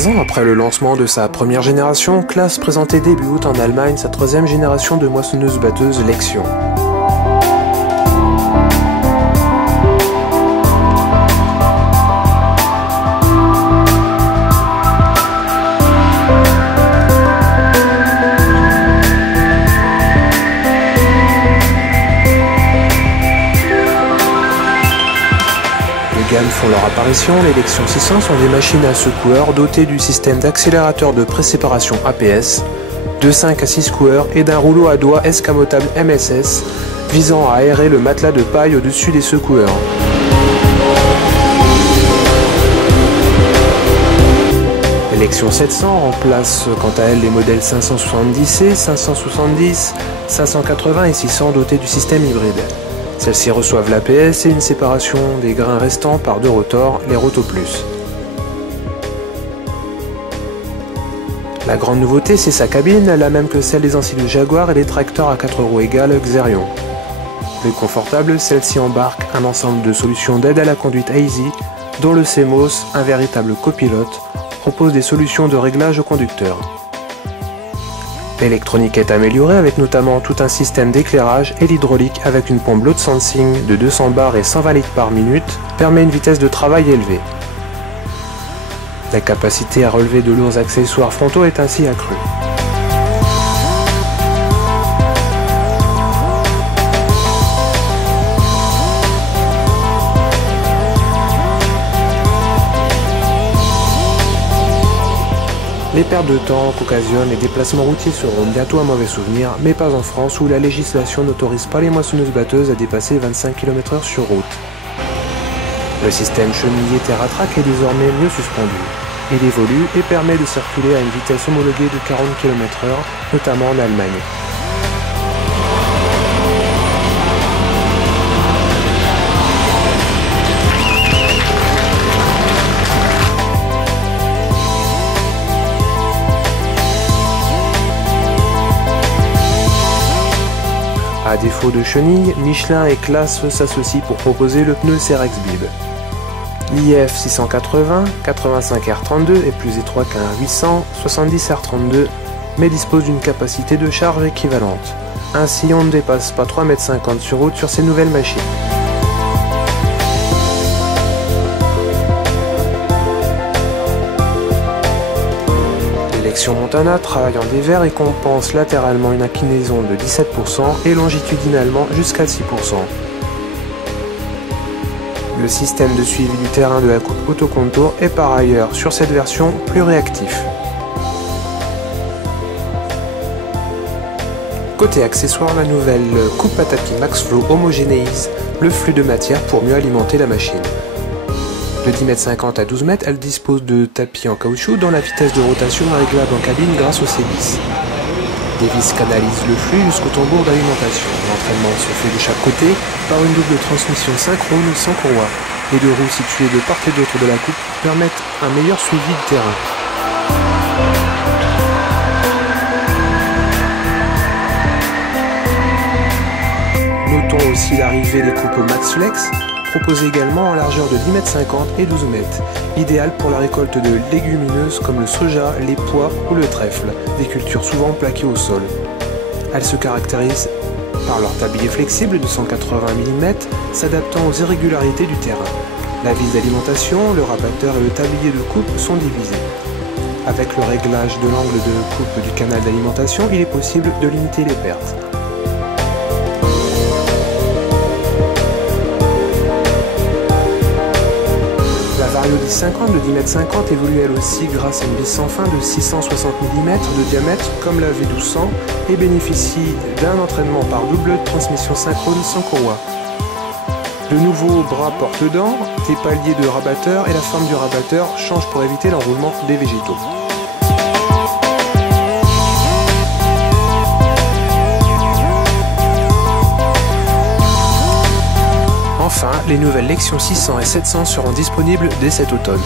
3 ans après le lancement de sa première génération, Claas présentait début août en Allemagne sa 3e génération de moissonneuses-batteuses Lexion. Font leur apparition, les Lexion 600 sont des machines à secoueurs dotées du système d'accélérateur de préséparation APS, de 5 à 6 coueurs et d'un rouleau à doigts escamotable MSS visant à aérer le matelas de paille au-dessus des secoueurs. Les Lexion 700 remplacent quant à elles les modèles 570C, 570, 580 et 600 dotés du système hybride. Celles-ci reçoivent l'APS et une séparation des grains restants par 2 rotors, les Rotoplus. La grande nouveauté, c'est sa cabine, la même que celle des anciens Jaguar et des tracteurs à 4 roues égales Xerion. Plus confortable, celle-ci embarque un ensemble de solutions d'aide à la conduite Easy, dont le CMOS, un véritable copilote, propose des solutions de réglage au conducteur. L'électronique est améliorée avec notamment tout un système d'éclairage et l'hydraulique avec une pompe load sensing de 200 bars et 120 litres par minute permet une vitesse de travail élevée. La capacité à relever de lourds accessoires frontaux est ainsi accrue. Les pertes de temps qu'occasionnent les déplacements routiers seront bientôt un mauvais souvenir, mais pas en France où la législation n'autorise pas les moissonneuses-batteuses à dépasser 25 km/h sur route. Le système chenillé terre-à-track est désormais mieux suspendu. Il évolue et permet de circuler à une vitesse homologuée de 40 km/h, notamment en Allemagne. A défaut de chenilles, Michelin et Claas s'associent pour proposer le pneu Cerex Bib. L'IF 680, 85R32 est plus étroit qu'un 800, 70R32, mais dispose d'une capacité de charge équivalente. Ainsi, on ne dépasse pas 3,50 m sur route sur ces nouvelles machines. Lexion Montana travaille en dévers et compense latéralement une inclinaison de 17% et longitudinalement jusqu'à 6%. Le système de suivi du terrain de la coupe autocontour est par ailleurs sur cette version plus réactif. Côté accessoires, la nouvelle coupe à tapis MaxFlow homogénéise le flux de matière pour mieux alimenter la machine. De 10,50 m à 12 m, elle dispose de tapis en caoutchouc dont la vitesse de rotation est réglable en cabine grâce aux C-vis. Des vis canalisent le flux jusqu'au tambour d'alimentation. L'entraînement se fait de chaque côté par une double transmission synchrone sans courroie. Les 2 roues situées de part et d'autre de la coupe permettent un meilleur suivi du terrain. Notons aussi l'arrivée des coupes MaxFlex, proposé également en largeur de 10,50 m et 12 m, idéal pour la récolte de légumineuses comme le soja, les pois ou le trèfle, des cultures souvent plaquées au sol. Elles se caractérisent par leur tablier flexible de 180 mm s'adaptant aux irrégularités du terrain. La vis d'alimentation, le rabatteur et le tablier de coupe sont divisés. Avec le réglage de l'angle de coupe du canal d'alimentation, il est possible de limiter les pertes. La Vario 1050 de 10,50 m évolue elle aussi grâce à une vis sans fin de 660 mm de diamètre comme la V1200 et bénéficie d'un entraînement par double transmission synchrone sans courroie. De nouveaux bras porte-dents, des paliers de rabatteur et la forme du rabatteur change pour éviter l'enroulement des végétaux. Enfin, les nouvelles Lexion 600 et 700 seront disponibles dès cet automne.